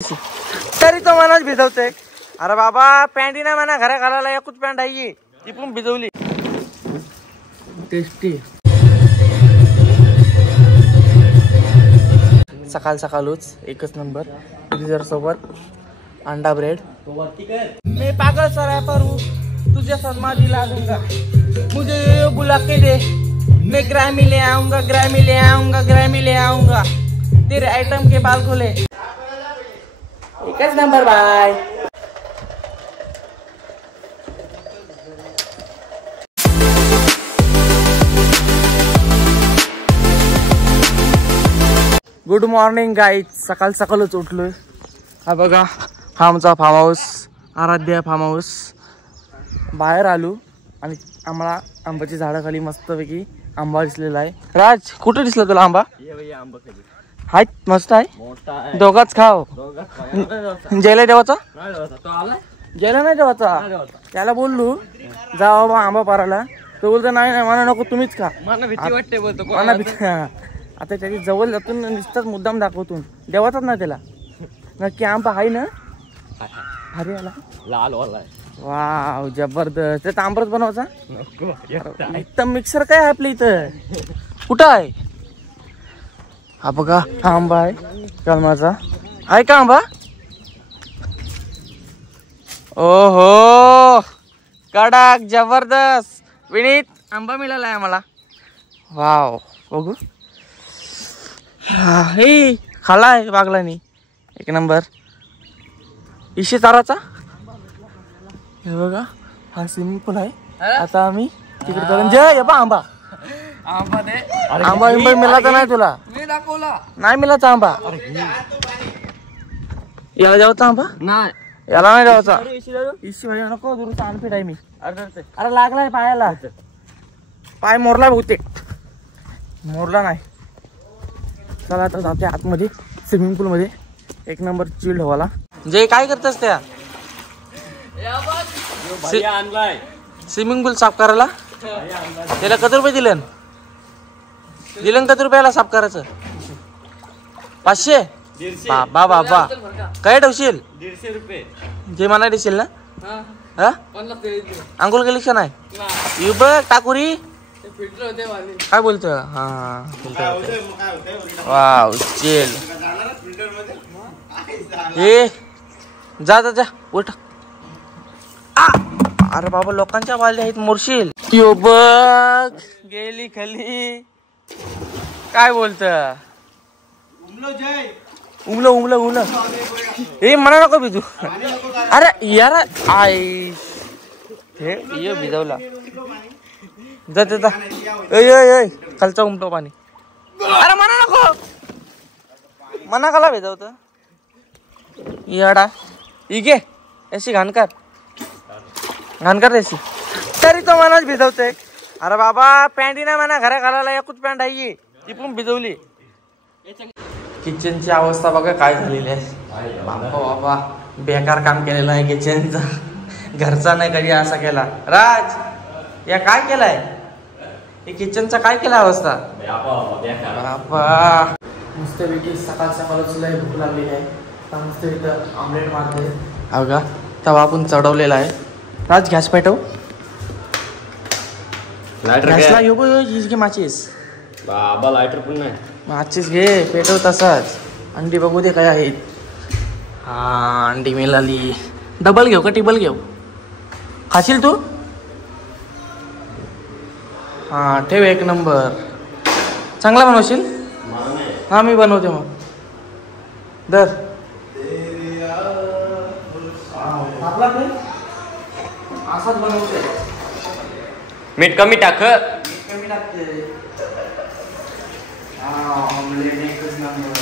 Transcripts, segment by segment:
तरी तो मनाच भिजवतोय. अरे बाबा पॅन्टी ना म्हणा घरा घालायला एकच पॅन्ट आहे ती पण भिजवली. टेस्टी सकाळ सकाळच एकच नंबर गिजर सोबत अंडा ब्रेड. मैं पागल सा रैपर हूँ तुझे सदमा दिला दूंगा मुझे बुला के दे मैं ग्रैमी ले आऊंगा ग्रैमी ले आऊंगा ग्रैमी ले आऊंगा तेरे आइटम के बाल खोले. एकच number bye. Good morning guys. सकाळ सकाळच उठलोय. हा बघा हा आमचा फार्म हाऊस आराध्य फार्म हाऊस. बाहेर आलो आणि आम्हाला आंब्याची झाडाखाली मस्तपैकी आंबा दिसलेला आहे. राज कुठे दिसला तुला आंबा? हाय मस्त आहे. दोघाच खाव. जेला देवाचा जेला नाही देवाचा. त्याला बोललो जा बाबा आंबा पारायला. तो बोलतो नाही मला नको तुम्हीच खा. मला भीती वाटते बोलतो. मला भीती. आता त्याची जवळ जातून नुसताच मुद्दाम दाखवतून देवाचाच ना त्याला. नक्की आंबा आहे ना? अरे आला लाल वाला. वाव जबरदस्त. ते तांबरस बनवायचा एकदम. मिक्सर काय आहे आपल्या इथं? कुठं आहे? हा बघा हा आंबा आहे कलमाचा. आहे का आंबा? ओहो कडक जबरदस्त. विनीत आंबा मिळालाय आम्हाला. वाव बघू. हे खालाय बागलानी एक नंबर. इशे ताराचा. हे बघा हा स्विमिंग पूल आहे. आता आम्ही तिकडे करून जय बा आंबा आंबा दे. आंबा बिंबा मिळाला नाही तुला? मी दाखवला नाही मिळाला आंबा. याला जावचा आंबा नाही. याला नाही जावचा. इशी भाई नको दूर आणपीठ आहे मी. अरे लागलाय पायाला. पाय मोरला बहुतेक. मोरला नाही. चला आता जाते आतमध्ये स्विमिंग पूल मध्ये. एक नंबर चिल्ड व्हायला. जे काय करतेस त्या स्विमिंग पूल साफ करायला? त्याला किती रुपये दिलन? दिलन किती रुपयाला साफ करायचं? 500. बाबा बाबा काय ठेवशील? 150 रुपये जे म्हणा देशील ना? हा अंघोळ केली का नाही? यू बघ टाकुरी काय बोलतोय? हा वाव चिल. ए जा जा जा उठ. अरे बाबा लोकांच्या वाल्या आहेत मोरशील. यो बघ गेली खाली. काय बोलत? उमलं उमलं उमलं. हे म्हणा नको भिजू. अरे यार आई हे ये भिजवला. जा जा जा. खालचा उमटो पाणी. अरे म्हणा नको. मना कला भिजवत येडा. इगे अशी घाणकार घाणकार त्याची. तरी तो मनाच भिजवतोय. अरे बाबा पॅन्टी ना म्हणा घरा घालायला एकच पॅन्ट आहे ती पण भिजवली. किचनची अवस्था बघा काय झालेली आहे. बाबा बाबा बेकार काम केलेलं आहे किचनचा. घरचा नाही कधी असा केला. राज या काय केलाय? हे किचनचा काय केला अवस्था? बाबा मस्तपैकी सकाळ सकाळच लय भूक लागलेली आहे. मस्त इथं ऑमलेट मारते. अवघा तवा आपण चढवलेला आहे. राज गॅस पेटव. गॅसला येऊ घे माचीस. बाबा लायटर पण नाही. माचीस घे पेटव तसाच. अंडी बघू दे काय आहेत. हा अंडी मिळाली. डबल घेऊ का टिबल घेऊ? खाशील तू? हा ठेव एक नंबर. चांगला बनवशील? हा मी बनवते मग. दर असाच बनवते. मीठ कमी टाक. कमी टाकते. ऑमलेट एकच नंबर.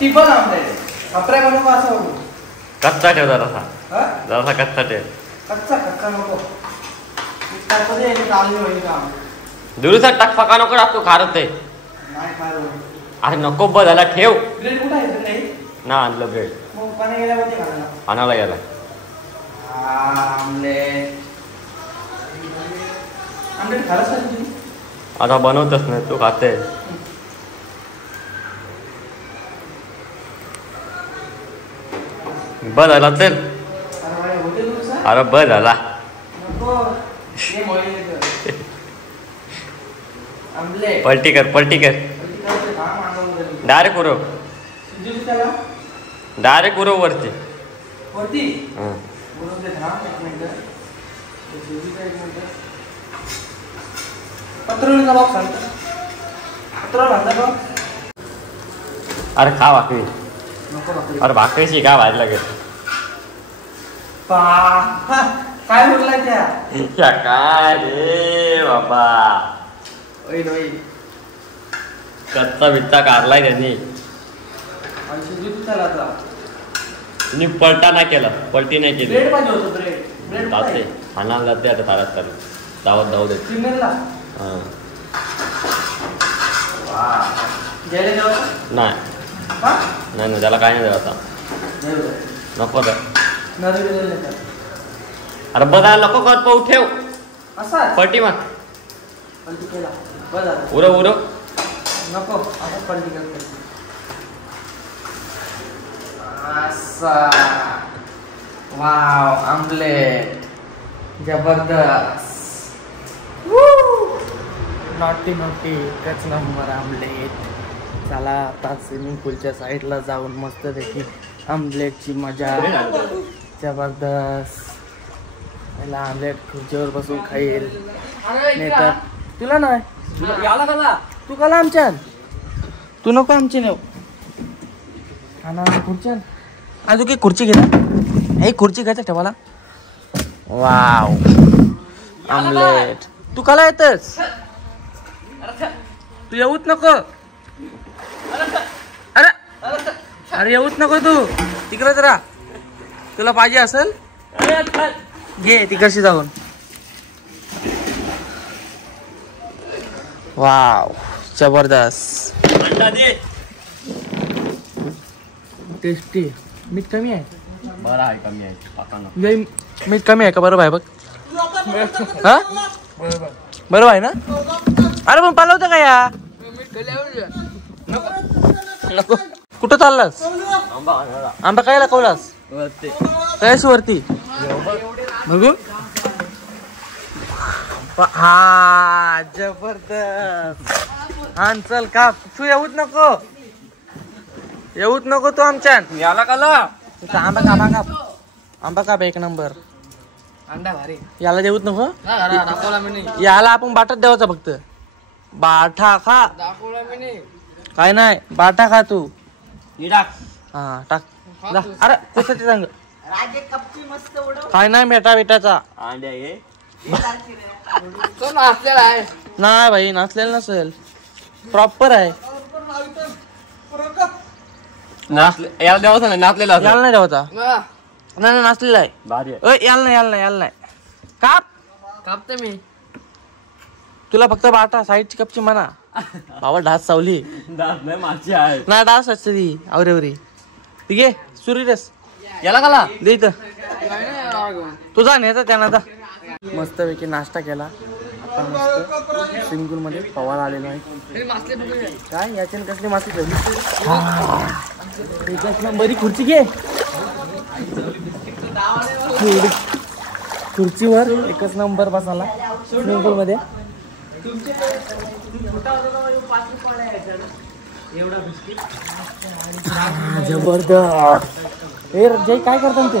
टिबल ऑमलेट. कपड्या बनवू का असं बघू? कच्चा ठेव जरासा. जरासा कच्चा ठेव. कच्चा कच्चा नको. दुरुसा टाक पका नको टाकतो खारत आहे. अरे नको बघ झाला ठेव. ब्रेड कुठं आहे? ना आणलं ब्रेड. आणायला गेला. आता बनवतच नाही तू खाते. बस झाला तर अरे बस झाला पलटी कर डायरेक्ट उरव वरती अरे खा भाकरी अरे भाकरीची का व्हायला लागेल काय बोललाय त्या काय रे बाबा कच्चा बिच्चा काढलाय त्यांनी पलटा नाही केला पलटी नाही केली जाते खाणार जाते आता तारात चालू धावत धावत नाही नाही त्याला काय नाही देऊ आता नको तर अरे बघायला नको कर पाहू ठेव पलटी मग उरव नको आता पलटी करते वाव आमलेट जबरदस्त नॉटी एकच नंबर आमलेट चला आता स्विमिंग पूलच्या साईडला जाऊन मस्त देखील आमलेटची मजा जबरदस्त पहिला आमलेट खुर्चीवर बसून खाईल नाही तर तुला नाही याला कला तू कला आमच्यान तू नको आमची नेऊ हा ना खुर्च्यान अजून काही खुर्ची घेता एक खुर्ची घ्यायचं ठेवाला वाव आमलेट तू कला येतस तू येऊच नको अरे येऊच नको तू तिकडे जरा तुला पाहिजे असेल घे तिकडशी जाऊन वाव जबरदस्त टेस्टी मीठ कमी आहे बरं आहे कमी आहे मीठ कमी आहे का बरोबर आहे बघ हा बरोबर आहे ना अरे पण पालवतं का या नको कुठं चाललास आंबा काय लकवलास कायच वरती बघू हा जबरदस्त हा चल का तू येऊच नको तू आमच्यान याला काला आंबा काप एक नंबर अंडा भारी याला देऊच नको याला आपण बाटात द्यावाचा फक्त बाठा खा काय नाही बाटा खा तू हा टाक अरे कसं ते सांग काय नाही बेटाचा अंड्या ये नाही भाई नाचलेलं नसेल प्रॉपर आहे याला द्यावाचा नाही नाचलेला याला नाही द्यावाचा नाही नाचलेला आहे भारी याला नाही कापते मी तुला फक्त बाटा साईडची कपची म्हणा बाबा डास चावली माझी आहे नाही डास असते ती आवरेवरी ठीक आहे सुरी रस याला काला दे इथं तुझा नेता त्यानं आता मस्त पैकी नाश्ता केला आता मस्त स्विमिंग पूल मध्ये पवायला आलेलो आहे काय याच्याने कसली मासे बरी खुर्ची घे खुर्चीवर एकच नंबर बसाला स्विमिंग पूल मध्ये जबरदस्त हे जय काय करतात ते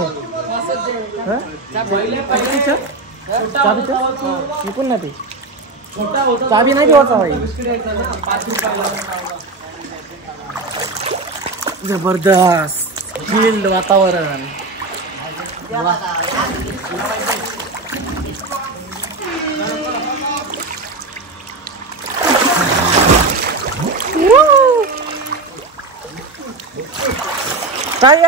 विकून ना ते चाबी नाही ठेवायचा भाई जबरदस्त फील्ड वातावरण काय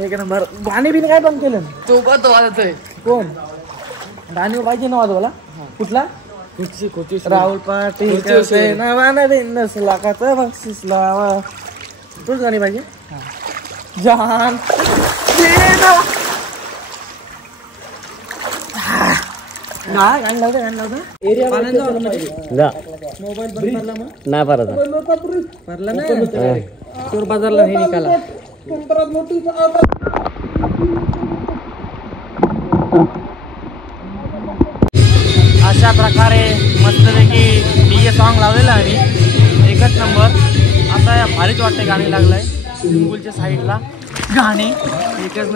एक नंबर गाणे बिने काय बंद केलं तो पण तो वाजतोय कोण गाणी पाहिजे ना वाजवाला कुठला राहुल पाटील नवाना बिंदस लाखाचं बक्षीस लावा तूच गाणी पाहिजे जान गाणी लावता जा नाही परत चोर बाजारला हे निकाला अशा प्रकारे मस्तपैकी डीजे सॉन्ग लावलेलं आहे मी एकच नंबर. आता या भारीच वाटते गाणी लागलंय स्कूलच्या साईडला गाणी एकच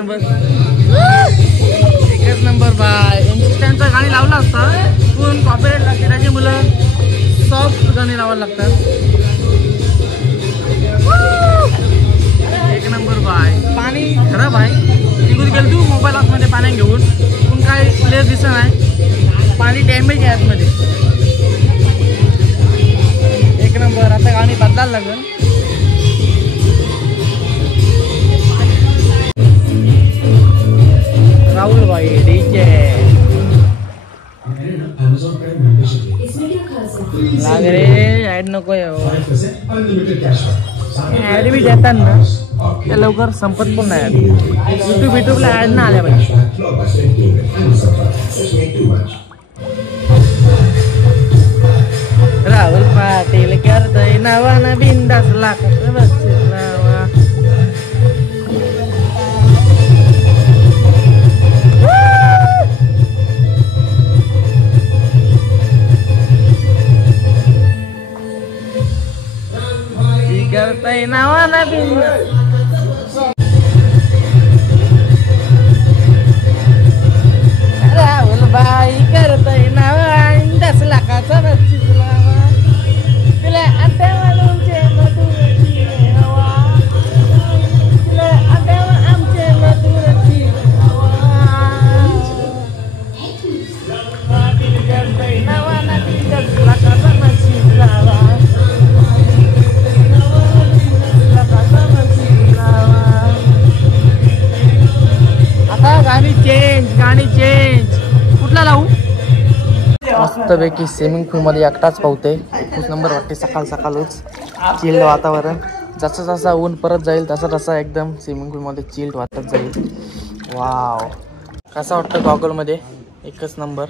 नंबर बाय. इंस्टंटचं गाणी लावलं असतं पण कॉपीराइट लागते त्याची मुलं सॉफ्ट गाणी लावायला लागतात. एक नंबर बाय. पाणी खराब आहे निघून गेलं तू मोबाईल आतमध्ये पाण्या घेऊन पण काय प्लेस दिसत नाही पाणी डॅमेज आहे आतमध्ये. एक नंबर. आता गाणी बदलायला लागेल. राहुल भाई डीजे लाग रे ऍड नको ऍड बी देतात ना ते लवकर संपत पण नाही. युट्यूबला ऍड ना आल्या पाहिजे. राहुल पाटील करतय नवाना बिंदास लाखाचं बक्षीस लावा. करतय नवाना बिंदास. राहुल बाई करतय नवाना 10 लाखाचा बक्षीस लावा. तिला आट्यावर आमचे मधुरची हवा. तिला आट्यावर आमचे मधुरची हवा. करतय नवाना 10 लाखाचा बक्षीस लावा. आता गाणी चेंज कुठला लावू. मस्तपैकी स्विमिंग पूल मध्ये एकटाच पावते. खूप नंबर वाटते सकाळच चिल्ड वातावरण. जसं जसा ऊन परत जाईल तसा एकदम स्विमिंग पूल मध्ये चिल्ड वाटत जाईल. वाव कसा वाटतं गॉगल मध्ये एकच नंबर.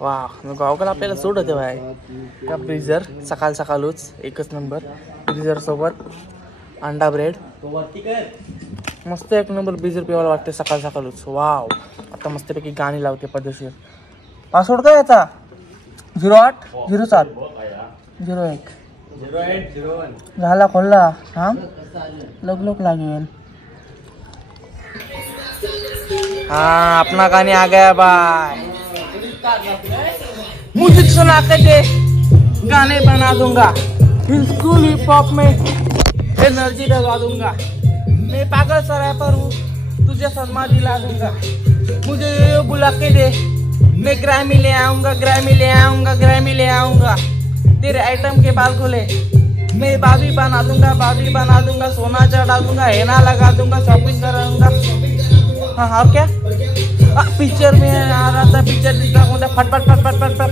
वाव गॉगल आपल्याला सूट होते बाय. त्या ब्रिझर सकाळच एकच नंबर. ब्रिझर सोबत अंडा ब्रेड मस्त एक नंबर. ब्रिझर पिवायला वाटते सकाळच. वाव आता मस्तपैकी गाणी लावते पद्धतशीर. पासवर्ड काय याचा 08 07 01 झाला खोलला. हा लोक लागेल. हाँ अपना गाने आ गया बाय. म्यूजिक सुना के दे गाने बना दूंगा. स्कूल हिप हॉप में एनर्जी लगा दूंगा. मैं पागल सा रैपर हूँ तुझे सदमा दिला दूंगा. मुझे बुला के दे मैं ग्रैमी ले आऊंगा. तेरे आइटम के बाल खोले मैं बाबी बना दूंगा. सोना चढ़ा दूंगा. हेना लगा दूंगा. शॉपिंग कराऊंगा. हाँ और क्या पिक्चर में आ रहा था. पिक्चर दिखा फट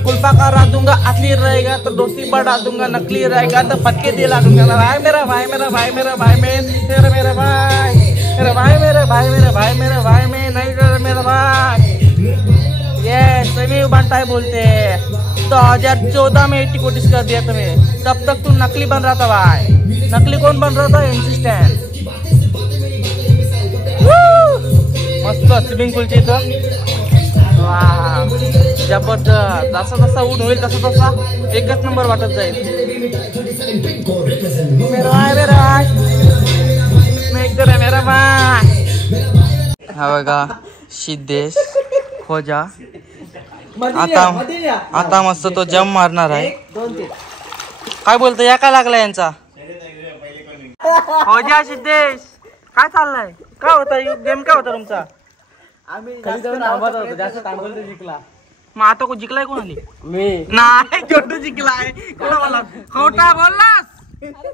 फुलपा करा दूंगा. असली रहेगा तो दोस्ती बढ़ा दूंगा. नकली रहेगा तो फटके दिला दूंगा. मेरा भाई में मेरा भाई में नहीं मेरा भाई. ये सभी बंटाई बोलते हैं. 2014 में 80 कोटिस कर दिया तुम्हें. तब तक तुम नकली बन रहा था भाई. नकली कौन बन रहा था. MC Stan. मस्त स्विमिंग पूलची इथं. वा जबरदस्त. जसा ऊन होईल तसा एकच नंबर वाटत जाईल. मेरा भाई. हा बघा सिद्धेश खोजा आता मस्त तो जम मारणार आहे. काय बोलतो या काय लागला यांचा. खोजा सिद्धेश काय चाललंय. काय होता गेम काय होता तुमचा. आम्ही जास्त थांबवलं तर जिंकला. मग आता को जिंकलाय कोणाली. मी नाही छोटू जिंकलाय. कोणा खोटा बोललास.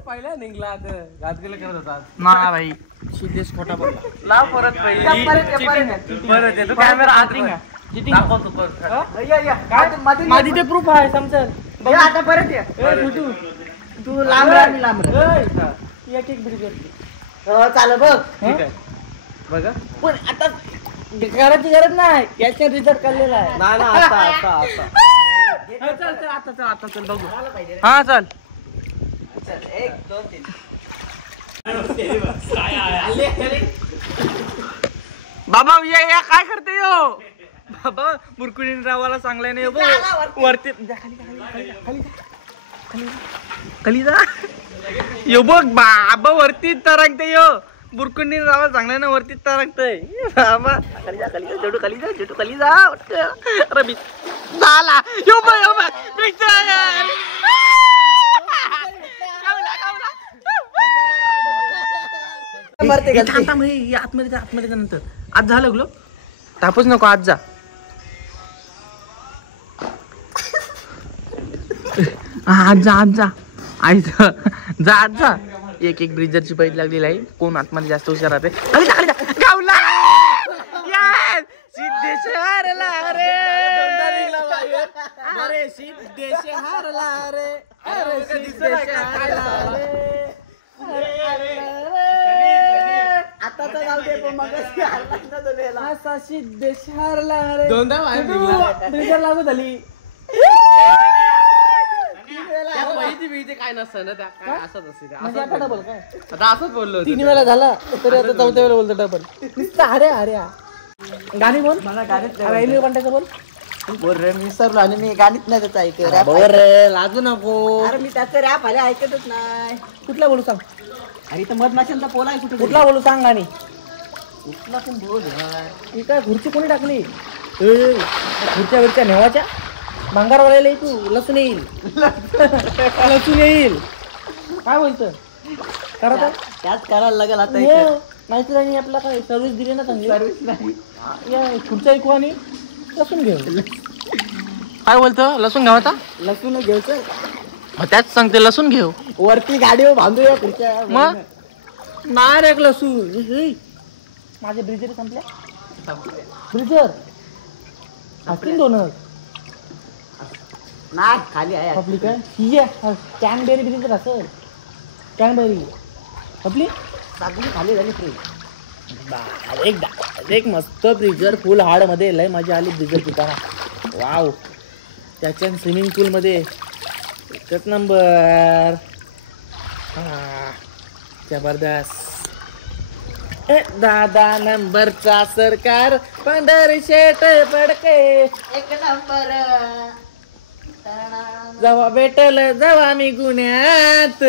पहिला निघला गाजगेला करत होता. ना भाई सिद्धेश खोटा बोलला. लाव परत कॅमेरा माझी ते प्रूफ आहे समजल. आता परत ये तू लांब एक बिडी चाल बघ बघा. पण आता करायची गरज नाही, याच्या रिझल्ट काढलेला आहे. नाही ना आता चल चल आता चल बघू. हा चल. बाबा या काय करते यो बाबा? बुरकुडीन रावाला चांगला नाही वरती खाली जा यो बघ बाबा वरती तरंगते यो. बुरकुंडी रावाला चांगला ना वरती तरंगतय बाबा. खाली जा जेटू खाली जा. अरे झाला यो बघ आतमध्ये नंतर आज झालं गलो तापच नको आज जा. आज जा आई जा आज जा. एक ब्रिजरची पैज लागलेली आहे. कोण आतमध्ये जास्त हुशार राहते. गावला सिद्धेश हारला रे. अरे सिद्धेश हारला रे. अरे सिद्धेश हारला रे. आता तर गावते मग असा सिद्धेश हारला रे. ब्रिजर लागू झाली. काय नसतं ना त्या काय असंच असते. आता असंच बोललो 3 वेळा झाला तरी आता 4थ्या वेळेला बोलतो डबल. अरे गाणी बोल. मला गाणीत राहिली कंटाचं बोल. बोल रे मी सरलो आणि मी गाणीत नाही त्याचं ऐकत. रे लाजू नको. अरे मी त्याचं रॅप आले ऐकतच नाही. कुठला बोलू सांग. अरे इथं मधमाशांचा पोल आहे कुठे. कुठला बोलू सांग गाणी. कुठला पण बोल. ही काय खुर्ची कोणी टाकली. खुर्च्या नेवाच्या भांगारवाल्याला तू लसूण येईल काय बोलतं. करा त्याच करायला लागेल आता. नाहीतर आणि आपला काय सर्व्हिस दिली ना चांगली. सर्व्हिस नाही खुर्च्या ऐकू आणि लसूण घेऊ. काय बोलतं लसूण घ्याव आता. लसूण घ्यायचं मग त्याच सांगते लसूण घेऊ. वरती गाडीवर बांधूया खुर्च्या. मग नाही रे लसूण. माझे ब्रिजर संपल्या. ब्रिजर असतील 2 नाही खाली आहे आपली. काय ही आहे कॅनबेरी ब्रिजर असेल. कॅनबेरी आपली सागली खाली झाली. फ्रीज एक मस्त ब्रिजर फुल हार्ड मध्ये लय मजा आली. ब्रिजर पिताना वाव. त्याच्या स्विमिंग पूल मध्ये एकच नंबर. जबरदस्त. दादा नंबरचा सरकार पंढरी शेट पडके एक नंबर. जेव्हा भेटल जेव्हा मी गुन्ह्यात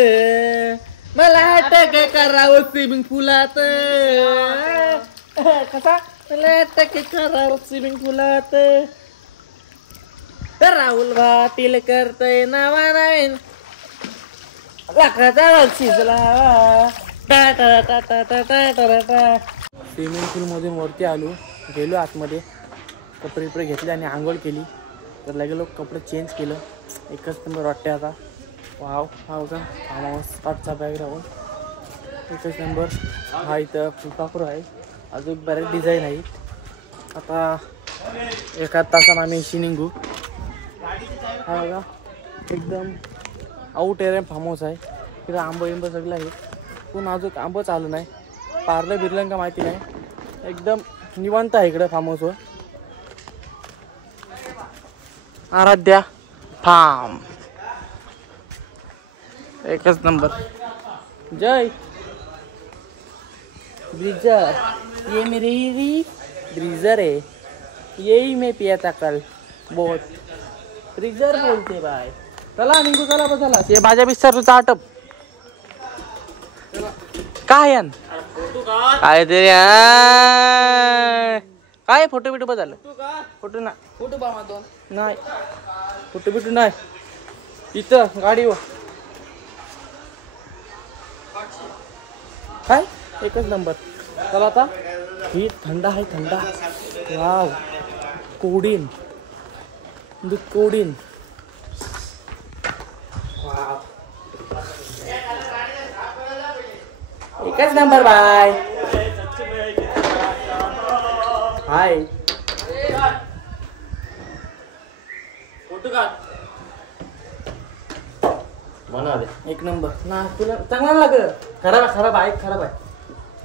मला अटक करावं स्विमिंग पूलात. कसा मला अटक करावं स्विमिंग पूलात. राहुल पाटील करतय नावा नवीन लाखाचा शिजला. स्विमिंग पूल मधून वरती गेलो आतमध्ये. कपडे घेतले आणि आंघोळ केली. तर लगेलो कपडे चेंज केलं. एकच नंबर वाटते आता. वाव हा होता फार्म हाऊस. पाठचा बॅकग्राऊंड एकच नंबर. हा इथं फुलपाखरू आहे. अजून बरेच डिझाईन आहेत. आता 1 तासानं आम्ही इशी निघू. हा बघा एकदम आउट एरिया फार्म हाऊस आहे. तिथं आंब सगळं आहे. पण अजून आंब चालू नाही. पार्लं बिरलं का माहिती नाही. एकदम निवांत आहे इकडं फार्म हाऊसवर. आराध्या फार्म एकच नंबर. जय ब्रिजर ये मेरी ब्रिजर है यही मैं पिया था कल बहुत. ब्रिजर बोलते बाय. चला निघू. चला बसाला ते भाज्या बिस्तर तुझा आटप काय यान काय ते काय फोटो बिटो बदल. फोटो ना फोटो नाही. फोटो बिटो नाही. इथं गाडीवर काय एकच नंबर. चला आता ही थंड आहे. थंड वाव. कोडीन दूध कोडीन वाव. एकच नंबर. Bye hi. फोटो काढ. एक नंबर ना. तुला चांगला लागत. खराब आहे. खराब आहे.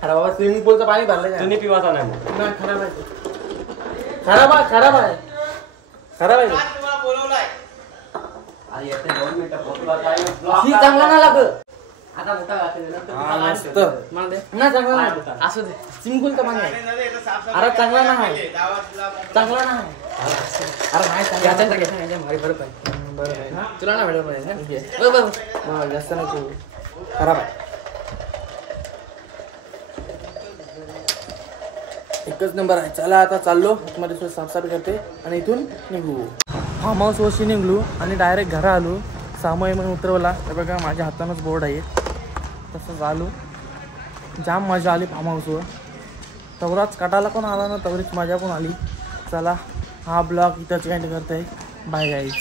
अरे बाबा स्विमिंग पूलचं पाणी भरलं. तुम्ही पिवाचा नाही खराब आहे. खराब आहे खराब आहे खराब आहे ही चांगला ना लाग आता मोठा मस्त मला दे ना चांगला नाही असू दे सिंपल तर मान्य अरे चांगला नाही चांगला नाही अरे नाही चांगला याच्यात घे याच्यात भारी बरं पाहिजे बरं आहे तुला ना भेटलं पाहिजे ना घे. बरं जास्त नाही तू खराब आहे एकच नंबर आहे चला आता चाललो मध्ये थोडं साफसफाई करते आणि इथून निघू फार्म हाऊस वरशी निघलो आणि डायरेक्ट घरा आलो सामाई म्हणून उतरवला तर बघा माझ्या हातानंच बोर्ड आहे तसंच आलो जाम मजा आली फार्म हाऊसवर तवराच काटायला पण आला ना तवरीच मजा पण आली चला हा ब्लॉग इथंच एंड करतोय बाय गाईज